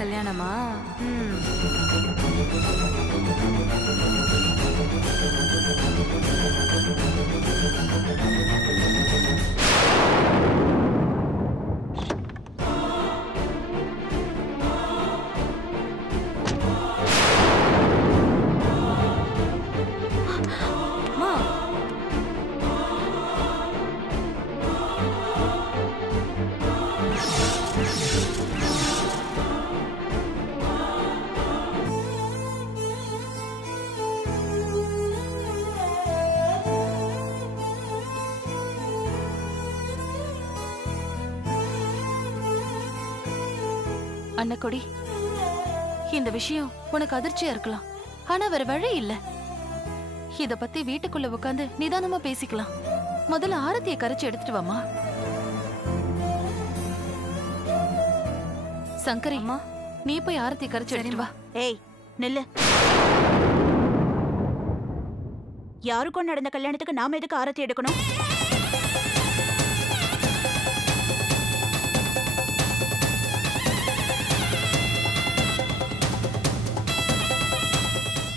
கல்யாணமா? அன்னக்கொடி, இந்த விஷயம் உனக்கு அதிர்ச்சியா இருக்கலாம். ஆனா வேற வழி இல்ல. இத பத்தி வீட்டுக்குள்ள உட்காந்து நிதானமா பேசிக்கலாம். முதல்ல ஆரத்தியை கரைச்சு எடுத்துட்டு வாமா. சங்கரி, நீ போய் ஆரத்தியை கரைச்சு எடுத்துட்டு வா. ஏய் நில்லு. யாருக்கும் நடந்த கல்யாணத்துக்கு நாம எதுக்கு ஆரத்தி எடுக்கணும்?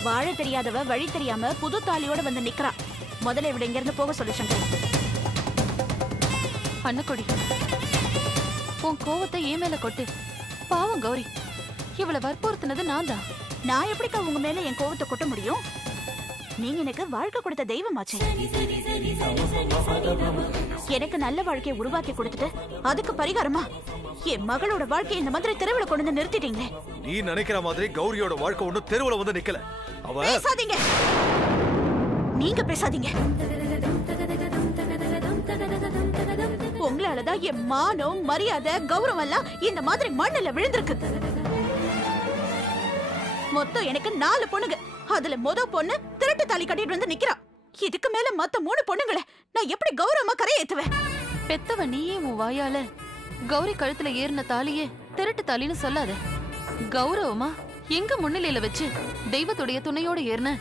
வாழ தெரியாதவ வழி தெரியாம புது தாலியோட வந்து நிக்கிறா. முதல்ல இவட இங்க இருந்து போக சொல்லு சங்கரி. அன்னக்கொடி, உன் கோவத்தை ஏன் மேல கொட்டு. பாவம் கௌரி, இவளை வற்புறுத்தினது நான் தான். நான் எப்படிக்கா உங்க மேல என் கோவத்தை கொட்ட முடியும்? நீங்க எனக்கு வாழ்க்கை கொடுத்த தெய்வமாச்சே. எனக்கு நல்ல வாழ்க்கையை உருவாக்கி கொடுத்துட்டு அதுக்கு பரிகாரமா என் மகளோட வாழ்க்கையை இந்த மாதிரி தெருவுல கொண்டு வந்து நிறுத்திட்டீங்களே. நீ நினைக்கிற மாதிரி கௌரியோட வாழ்க்கை ஒண்ணு தெருவுல வந்து நிக்கல. அவ பேசாதீங்க, நீங்க பேசாதீங்க. உங்களாலதான் என் மானம் மரியாதை கௌரவம் எல்லாம் இந்த மாதிரி மண்ணுல விழுந்திருக்கு. மொத்தம் எனக்கு 4 பொண்ணுங்க. அதுல முத பொண்ணு திருட்டு தாலி கட்டிட்டு வந்து நிக்கிறா. இதுக்கு மேல மத்த 3 பொண்ணுங்களை நான் எப்படி கௌரவமா கரையேத்துவேன்? பெத்தவ நீயே உன் வாயால கௌரி கழுத்துல ஏறின தாலியே திருட்டு தாலின்னு சொல்லாத. கௌரவமா எங்க முன்னிலையில வச்சு தெய்வத்துடைய துணையோட ஏறின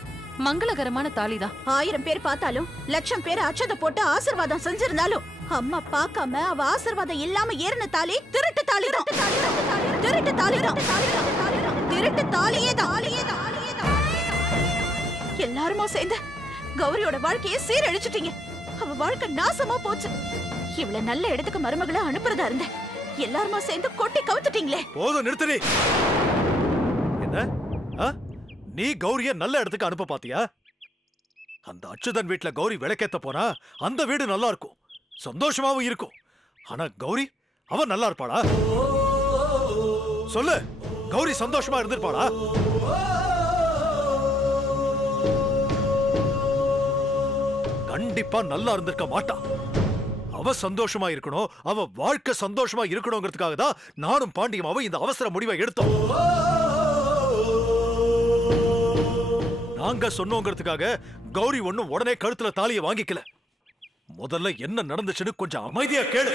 மங்களகரமான தாலிதான். 1000 பேர் பார்த்தாலும், 1,00,000 பேர் அச்சத போட்டு ஆசீர்வாதம் செஞ்சிருந்தாலும் அம்மா பார்க்காம அவ ஆசீர்வாதம் இல்லாம ஏறின தாலி திருட்டு தாலி தான். திருட்டு தாலி தான். திருட்டு தாலியே தான். எல்லாருமா சேர்ந்து கௌரியோட வாழ்க்கையை சீரழிச்சிட்டீங்க. அவ வாழ்க்கை நாசமா போச்சு. இவ்வளவு நல்ல இடத்துக்கு மருமகளை அனுப்புறதா இருந்த எல்லாருமா சேர்ந்து கொட்டி கவுத்துட்டீங்களே. போதும், நிறுத்து. என்ன நீ கௌரிய நல்ல இடத்துக்கு அனுப்ப பாத்தியா? அந்த அச்சுதன் வீட்டுல கௌரி விளக்கேத்த போனா அந்த வீடு நல்லா இருக்கும், சந்தோஷமாவும் இருக்கும். ஆனா கௌரி அவ நல்லா இருப்பாளா? சொல்லு, கௌரி சந்தோஷமா இருந்திருப்பாளா? கண்டிப்பா நல்லா இருந்திருக்க மாட்டா. அவ சந்தோஷமா இருக்கணும், அவ வாழ்க்கை சந்தோஷமா இருக்கணுங்கிறதுக்காக தான் நானும் பாண்டியமாவும் இந்த அவசர முடிவை எடுத்தோம். நாங்க சொன்னோங்கிறதுக்காக கௌரி ஒண்ணும் உடனே கழுத்துல தாலியை வாங்கிக்கல. முதல்ல என்ன நடந்துச்சுன்னு கொஞ்சம் அமைதியா கேளு.